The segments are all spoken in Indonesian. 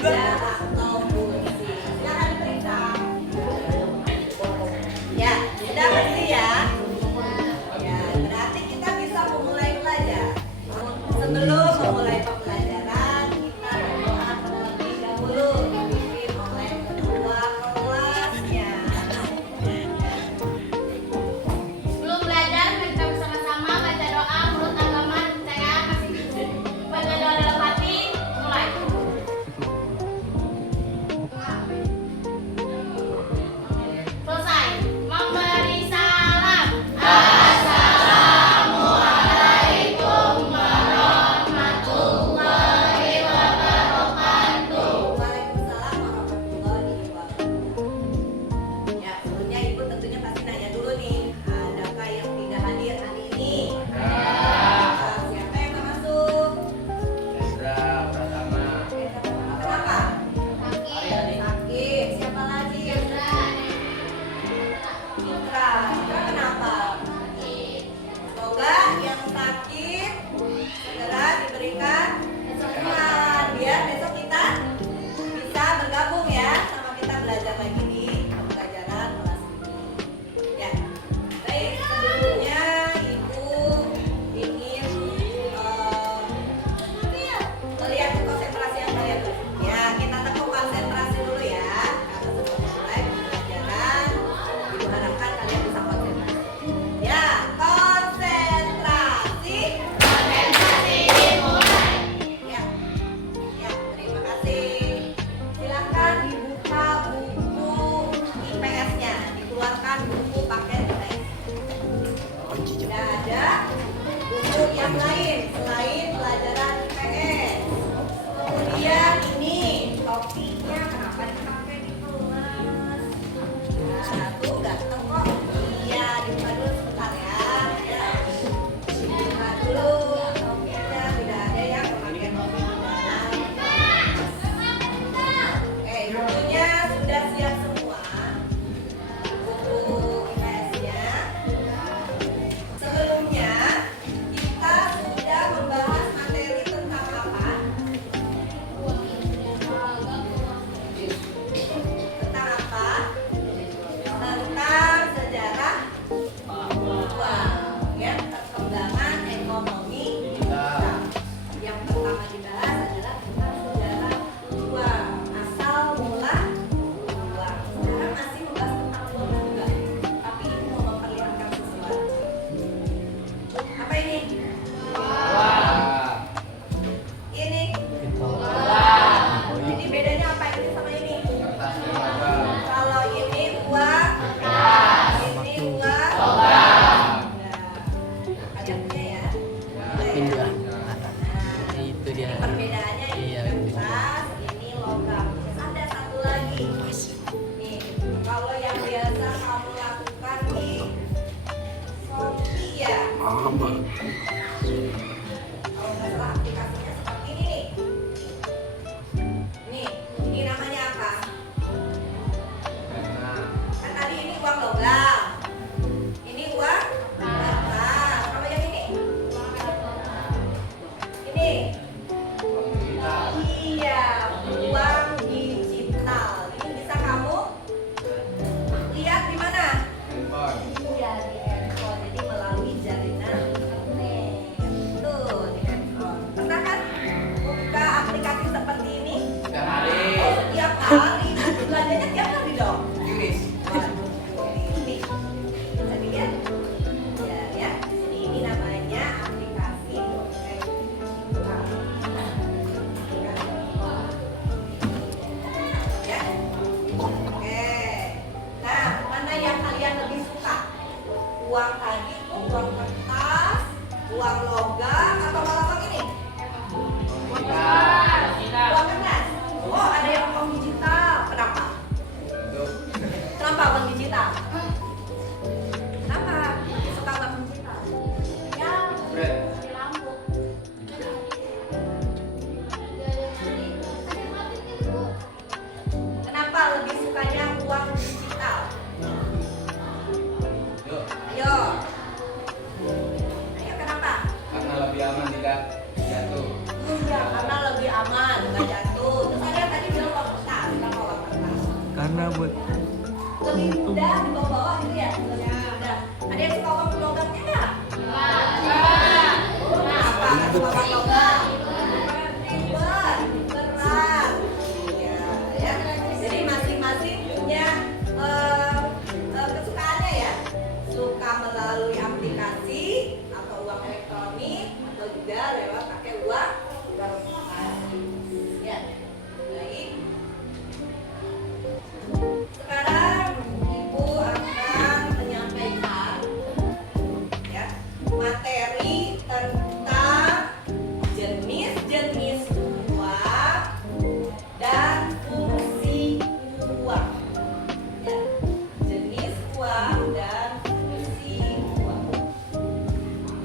meja atau kursi. Silahkan periksa. Ya, sudah bersih ya. Ya, berarti kita bisa memulai belajar. Sebelum memulai pembelajaran, kita berdoa terlebih dahulu dipimpin oleh ketua kelasnya. Sebelum belajar, kita bersama-sama baca doa menurut agama dan kepercayaan masing-masing. Baca doa dalam hati, mulai. Lebih mudah di bawah-bawah gitu ya. Lebih mudah. Ada yang suka uang logamnya nggak? Apa nggak suka uang logam? Ribet, berat. Ya. Jadi masing-masing punya kesukaannya ya. Suka melalui aplikasi atau uang elektronik atau juga lewat pakai uang kertas. Ya. Baik. Sekarang Ibu akan menyampaikan ya materi tentang jenis-jenis uang dan fungsi uang. Ya, jenis uang dan fungsi uang.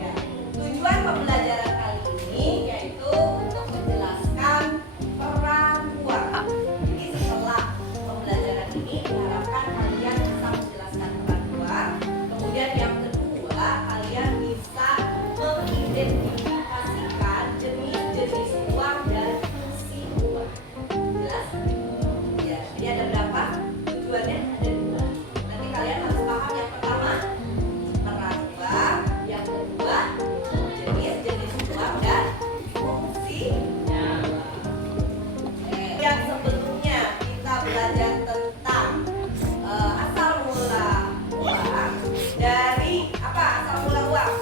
Ya, tujuan pembelajaran kali ini yaitu untuk menjelaskan peran uang. Jadi setelah pembelajaran ini diharapkan kalian bisa menjelaskan peran uang. Kemudian yang kedua, kalian bisa mengidentifikasikan jenis-jenis uang dan fungsi uang. Jelas? Ya, jadi ada berapa? Tujuannya ada dua. Nanti kalian harus paham yang pertama peran uang, yang kedua jenis-jenis uang dan fungsi uang. Yang sebelumnya kita belajar tentang asal mula uang. Dari apa asal mula uang?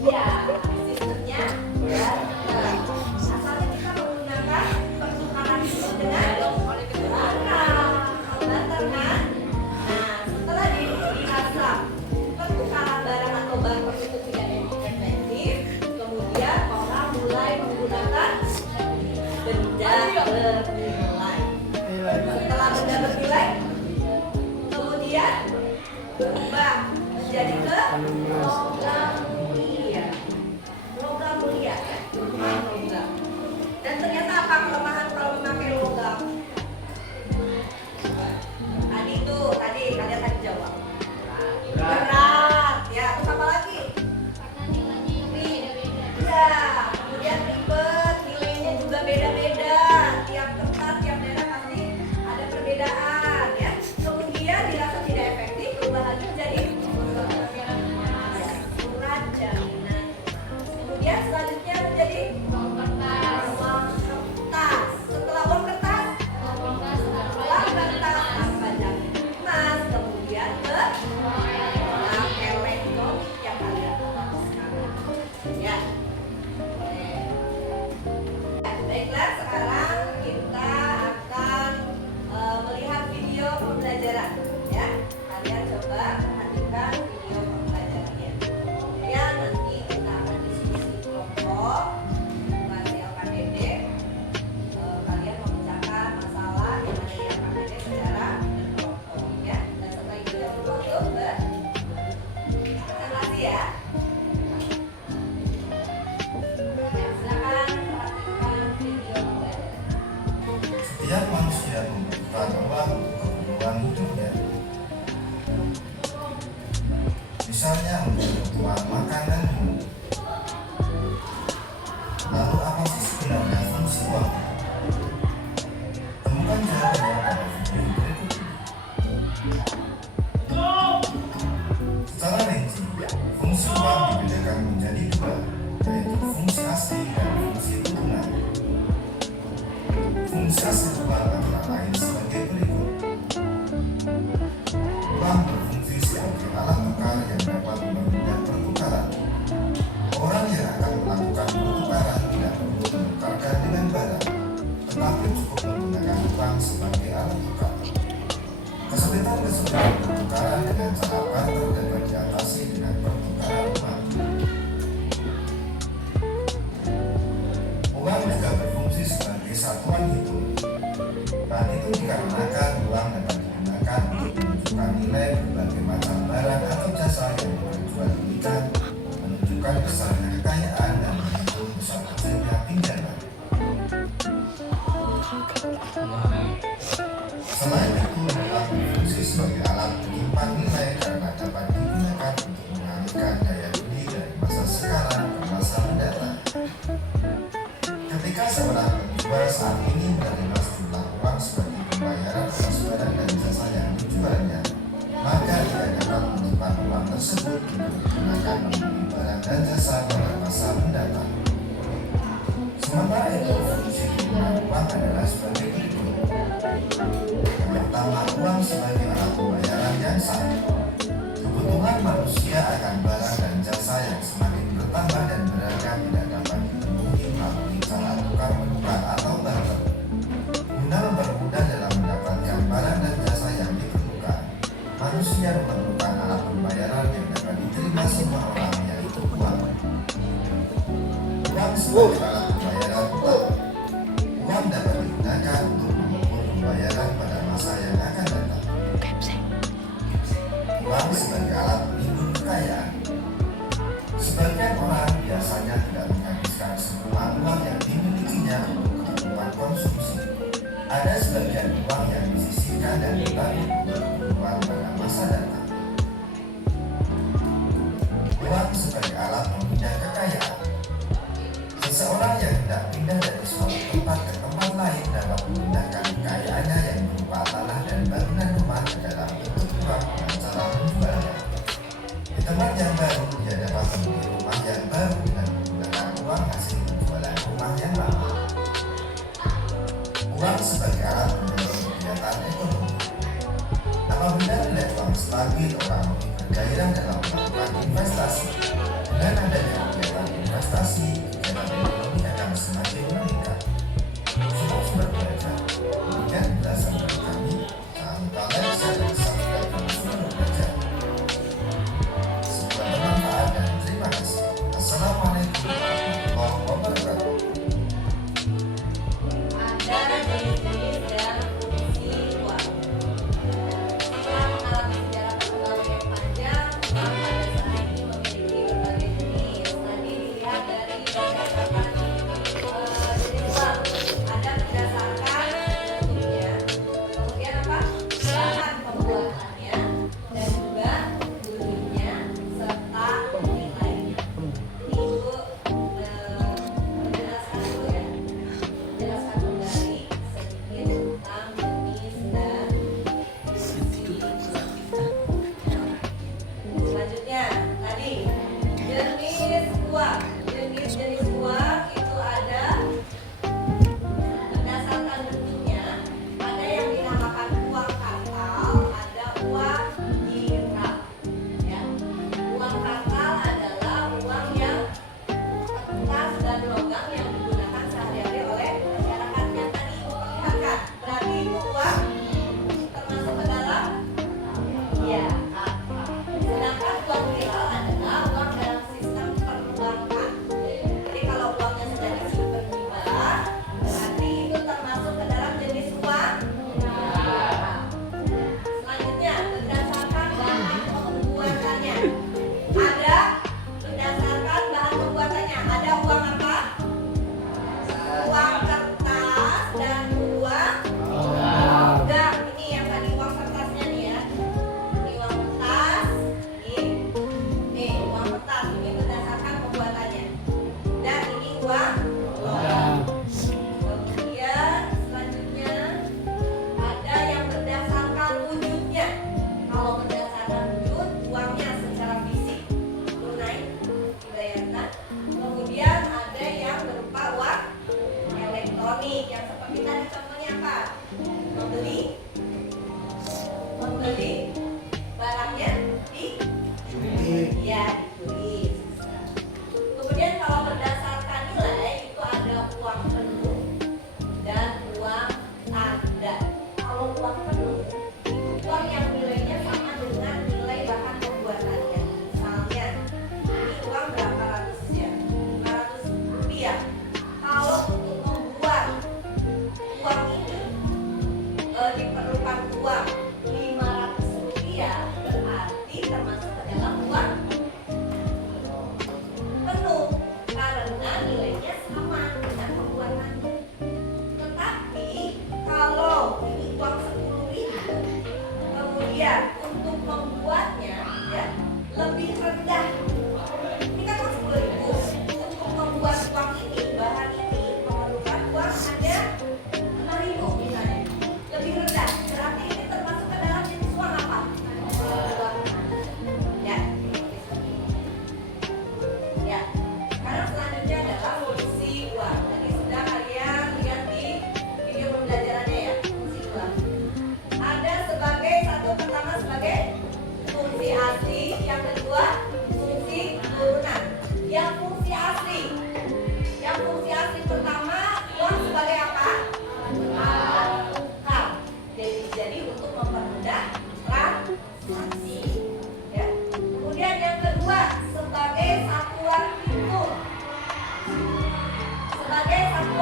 Ya, sistemnya barter. Asalnya kita menggunakan pertukaran itu dengan barter kan? Nah, setelah dirasa pertukaran barang atau barter itu tidak efektif, kemudian orang mulai menggunakan benda bernilai. Setelah benda bernilai, kemudian berubah menjadi ke logam mulia. Logam mulia ya, logam. Dan ternyata apa kelemahan kalau memakai logam? Tadi kalian tadi jawab. Berat. Ya, terus apa lagi? Ya, kemudian ribet, nilainya juga beda-beda. Tiap tempat, tiap daerah pasti ada perbedaan ya. Kemudian dirasa tidak efektif, berubah lagi menjadi surat jaminan. Kemudian selanjutnya menjadi uang kertas. Setelah uang kertas tanpa jaminan emas, kemudian ke uang elektronik yang kalian tahu sekarang. Ya. Baiklah, sekarang kita akan melihat video pembelajaran ya. Kalian coba perhatikan video pembelajarannya. Kemudian nanti kita akan diskusi kelompok di LKPD. Kalian memecahkan masalah yang ada di LKPD secara berkelompok ya. Dan setelah itu jangan lupa untuk berkonsentrasi ya. Silakan perhatikan video pembelajaran. Setiap manusia membutuhkan uang untuk keperluan hidupnya. Misalnya untuk kebutuhan makan dan minum. Lalu apa sih sebenarnya fungsi uang? Temukan jawabannya pada video berikut ini. Secara rinci, fungsi uang dibedakan menjadi dua, yaitu fungsi asli dan fungsi turunan. Fungsi asli uang antara lain sebagai berikut. Uang berfungsi sebagai alat tukar yang dapat mempermudah pertukaran. Orang yang akan melakukan pertukaran tidak perlu menukarkan dengan barang, tetapi cukup menggunakan uang sebagai alat tukar. Kesulitan-kesulitan pertukaran dengan cara barter dapat diatasi dengan pertukaran uang. Uang juga berfungsi sebagai satuan hitung. Hal itu dikarenakan uang dapat digunakan untuk menunjukkan nilai berbagai macam barang atau jasa yang diperjualbelikan, menunjukkan besarnya kekayaan dan menghitung besar kecilnya pinjaman. Selain itu, uang berfungsi sebagai alat penyimpan nilai karena dapat digunakan untuk mengalihkan daya beli dari masa sekarang ke masa mendatang. Ketika seorang penjual penjual saat ini menerima sejumlah uang sebagai pembayaran atas barang dan jasa yang dijualnya, maka ia dapat menyimpan uang tersebut untuk digunakan membeli barang dan jasa pada masa mendatang. Sementara itu, fungsi penggunaan uang adalah sebagai berikut. Yang pertama, uang sebagai alat pembayaran yang sah. Kebutuhan manusia akan barang dan jasa yang semakin bertambah dan beragam tidak dapat dipenuhi melalui cara tukar menukar atau barter. Guna mempermudah dalam mendapatkan barang dan jasa yang diperlukan, manusia memerlukan alat pembayaran yang dapat diterima semua orang, yaitu uang. Uang sebagai alat pembayaran utama. Uang dapat digunakan untuk mengukur pembayaran pada masa yang akan datang. Uang sebagai alat pelindung kekayaan. Sebagian orang biasanya tidak menghabiskan semua uang yang dimilikinya untuk kebutuhan konsumsi. Ada sebagian uang yang disisihkan dan ditabung untuk kebutuhan pada masa datang. Uang sebagai alat memindah kekayaan. Seseorang yang hendak pindah dari suatu tempat ke tempat lain dapat memindahkan kekayaannya yang berupa tanah dan bangunan rumah ke dalam bentuk uang dengan cara menjualnya. Di tempat yang baru, dia dapat membeli rumah yang baru dengan menggunakan uang hasil penjualan rumah yang lama. Uang sebagai alat mendorong kegiatan ekonomi. Apabila nilai uang stabil, orang lebih bergairah dalam melakukan investasi. Dengan adanya kegiatan investasi, kegiatan ekonomi akan semakin meningkat. Sumber belajar. Demikian penjelasan dari kami. Jangan lupa like, share, dan subscribe di sumber belajar. Semoga bermanfaat dan terima kasih. Assalamualaikum warahmatullahi wabarakatuh. Ada jenis dan fungsi uang. Setelah mengalami sejarah perputaran yang panjang, uang pada saat ini memiliki berbagai jenis. Tadi dilihat dari berdasarkan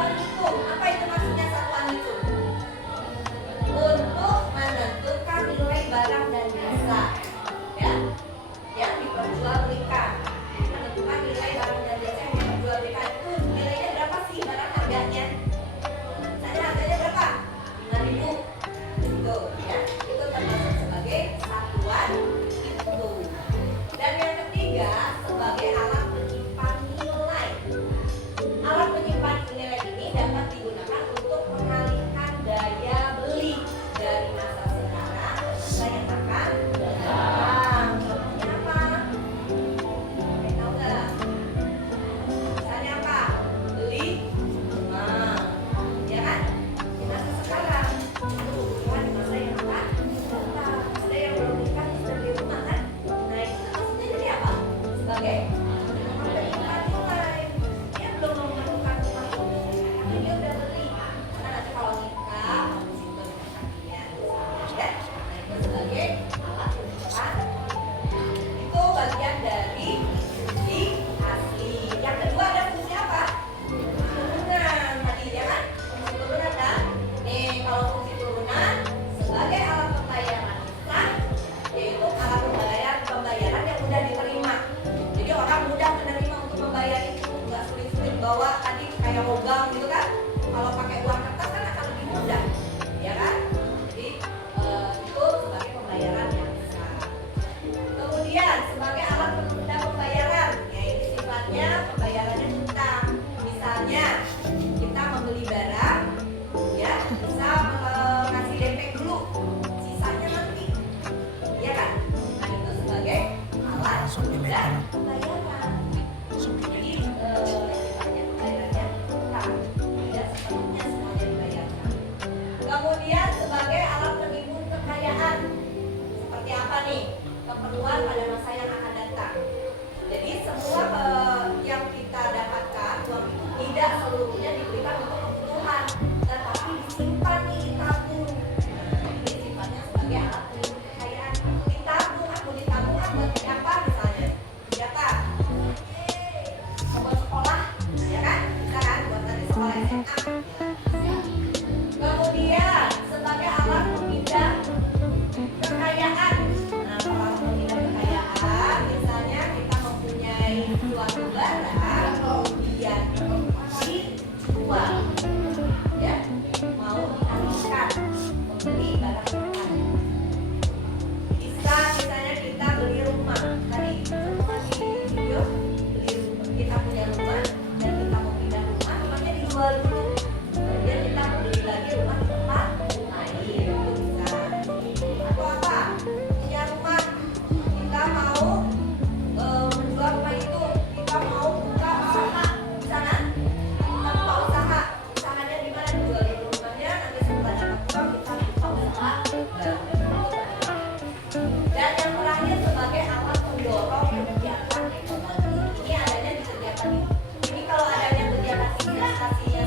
menghitung. Apa itu maksudnya satuan hitung? Untuk menentukan nilai barang dan jasa, ya, yang diperjualbelikan. Menentukan nilai barang dan jasa yang diperjualbelikan itu nilainya berapa sih barang harganya? Misalnya harganya berapa? 5.000. Gitu, ya. Itu termasuk sebagai satuan hitung. Dan yang ketiga sebagai alat penyimpan nilai. Alat penyimpan nilai ini dapat digunakan untuk mengalihkan daya beli dari masa sekarang ke masa yang akan datang. Contohnya apa? Kalian tahu nggak? Misalnya apa? Beli rumah, ya kan? Di masa sekarang itu kebutuhan di masa yang akan datang. Ada yang belum nikah sudah beli rumah kan? Nah itu maksudnya jadi apa? Sebagai alat penyimpan nilai. Dia belum memerlukan rumah itu, tapi dia udah beli. Karena nanti kalau nikah mau simpan kakinya, ya. Nah itu sebagai alat penyimpan. Itu bagian dari fungsi asli. Yang kedua ada fungsi apa? Turunan tadi, ya kan? Fungsi turunan kan? Nih kalau fungsi turunan sebagai alat pembayaran sah, yaitu alat pembayaran yang mudah diterima. Jadi orang mudah menerima untuk membayar itu, nggak sulit-sulit bawa tadi kayak logam gitu kan? Kalau pakai uang kertas kan akan lebih mudah, ya kan? Jadi itu sebagai pembayaran yang sah. Kemudian sebagai alat penunda pembayaran, ya ini sifatnya pembayarannya utang. Misalnya kita membeli barang, ya bisa ngasih DP dulu, sisanya nanti, ya kan? Nah itu sebagai alat penunda pembayaran. Jadi sifatnya pembayarannya utang, tidak sepenuhnya semuanya dibayarkan. Kemudian sebagai alat penimbun kekayaan, seperti apa nih? Keperluan pada masa yang akan datang. Jadi semua yang kita dapatkan uang itu tidak seluruhnya diberikan untuk kebutuhan, tetapi disimpan nih, ditabung. Nah, ini sifatnya sebagai alat penimbun kekayaan. Ditabung, aku ditabung buat siapa misalnya? Siapa? Buat sekolah, ya kan? Bisa kan? Buat nanti sekolah SMA. Kemudian sebagai alat pemindah kekayaan. Nah, kalau pemindah kekayaan, misalnya kita mempunyai suatu barang, kemudian dijual, ya, mau dialihkan membeli barang tersebut. Bisa misalnya kita beli rumah, tadi semua di video beli rumah, kita punya rumah dan kita mau pindah rumah, rumahnya dijual dulu. Kemudian kita beli lagi rumah di tempat lain, itu bisa. Atau apa? Punya rumah, kita mau menjual rumah itu, kita mau buka usaha di sana, kita buka usaha, usahanya di mana? Dijual dulu rumahnya, nanti setelah dapat uang kita buka usaha baru. Dan yang terakhir sebagai alat pendorong kegiatan ekonomi. Ini adanya di kegiatan ini kalau adanya kegiatan investasinya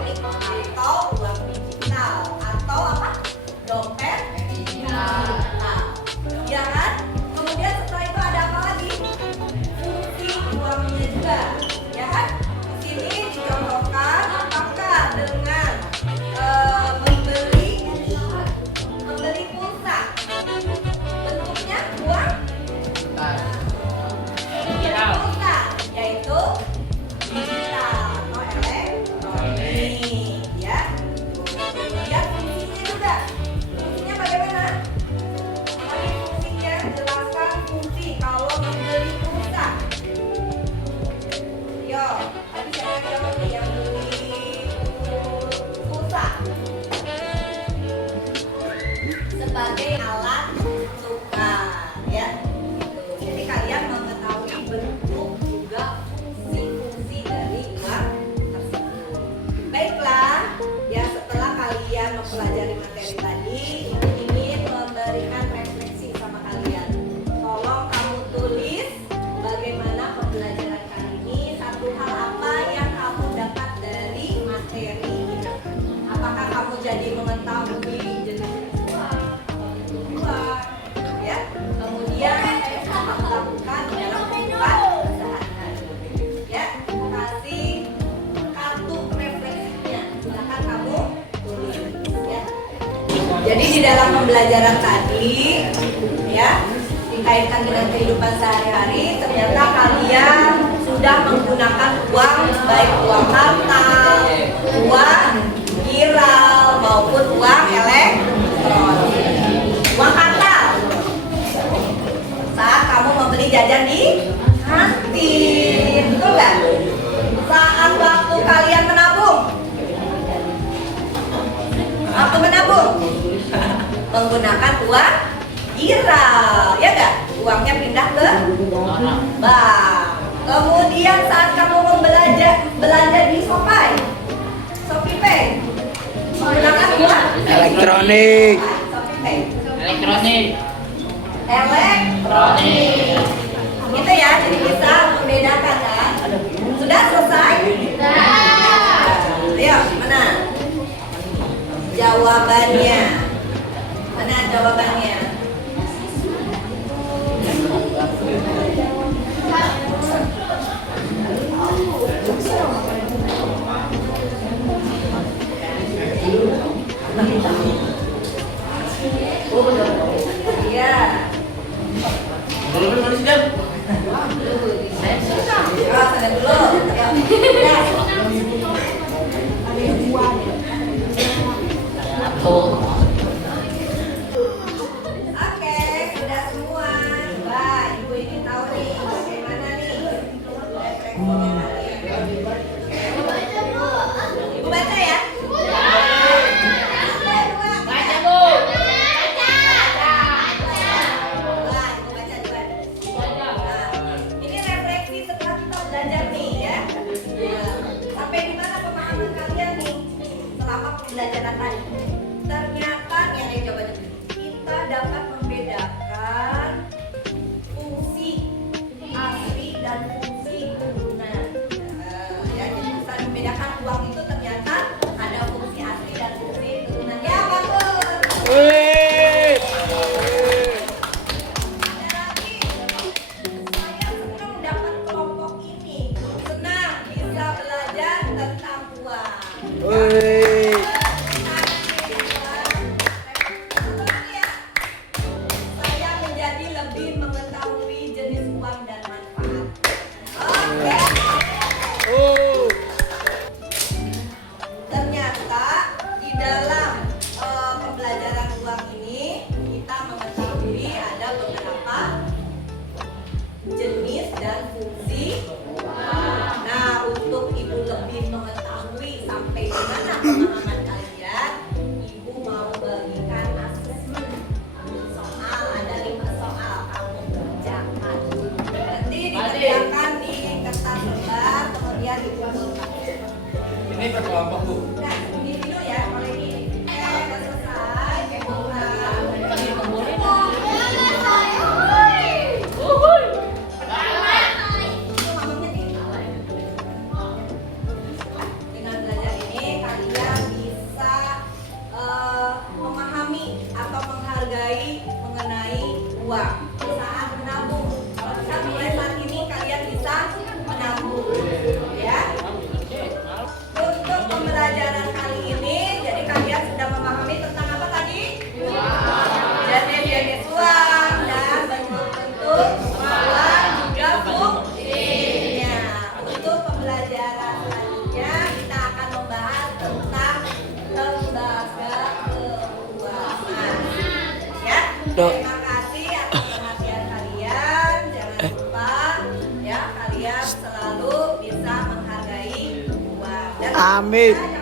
elektronik atau uang digital atau apa? Dompet digital. Ya kan? Kemudian setelah itu ada apa lagi? Fungsi uangnya juga, ya kan? Di sini dicontohkan apakah dengan membeli pulsa, bentuknya uang pulsa, yaitu digital atau elektronik, ya. Kemudian fungsinya juga, fungsinya bagaimana? Tadi fungsinya jelaskan fungsi kalau membeli pulsa. Yo, tadi saya jawab nih yang beli pulsa sebagai alat tukar, ya. Jadi kalian mengetahui bentuk juga fungsi-fungsi dari uang tersebut. Baiklah, ya setelah kalian mempelajari materi tadi, ingin memberikan refleksi sama kalian. Tolong kamu tulis bagaimana pembelajaran kali ini, satu hal apa yang kamu dapat dari materi ini. Apakah kamu jadi mengetahui jenis uang, ya? Kemudian kamu lakukan dalam kehidupan sehari-hari. Ya, kasih kartu refleksinya. Silakan kamu tulis, ya. Jadi di dalam pembelajaran tadi, ya, dikaitkan dengan kehidupan sehari-hari, ternyata kalian sudah menggunakan uang, baik uang kartal, uang viral maupun uang elektronik. Uang kartal saat kamu membeli jajan di kantin, betul nggak? Saat waktu kalian menabung, menggunakan uang viral, ya nggak? Uangnya pindah ke bank. Kemudian saat kamu belanja di Shopee Pay, menggunakan uang Elektronik. Shopee Pay. Elektronik. Elektronik. Gitu ya, jadi bisa membedakan kan? Sudah selesai? Ayo, mana? Jawabannya. Mana jawabannya? Iya. Sana dulu. Oke, sudah semua. Coba ibu ingin tahu nih bagaimana nih refleksinya kalian. Ibu baca ya. Baca, Bu. Ini refleksi setelah kita belajar nih ya. Sampai di mana pemahaman kalian nih selama pembelajaran tadi? Ternyata yang coba kita dapat membedakan fungsi asli dan fungsi turunan. Ya, jadi bisa membedakan uang itu ternyata ada fungsi asli dan fungsi turunan. Ya, bagus. Ada lagi. Saya senang dapat kelompok ini. Senang bisa belajar tentang uang. Saya menjadi lebih mengetahui jenis uang dan manfaat. Oke. Ternyata di dalam pembelajaran uang ini kita mengetahui ada beberapa jenis dan fungsi. Nah, untuk ibu lebih mengetahui sampai di mana pemahaman kalian, ibu mau bagikan asesmen soal. Ada 5 soal kamu kerjakan. Nanti dikerjakan di kertas lembar, kemudian ibu buka. Ini per kelompok, Bu. Nah, ini dulu ya, kalau ini udah selesai, pulang. Itu mamanya nih. Dengan belajar ini Terima kasih atas perhatian kalian. Jangan lupa ya kalian selalu bisa menghargai uang. Dan Amin. kita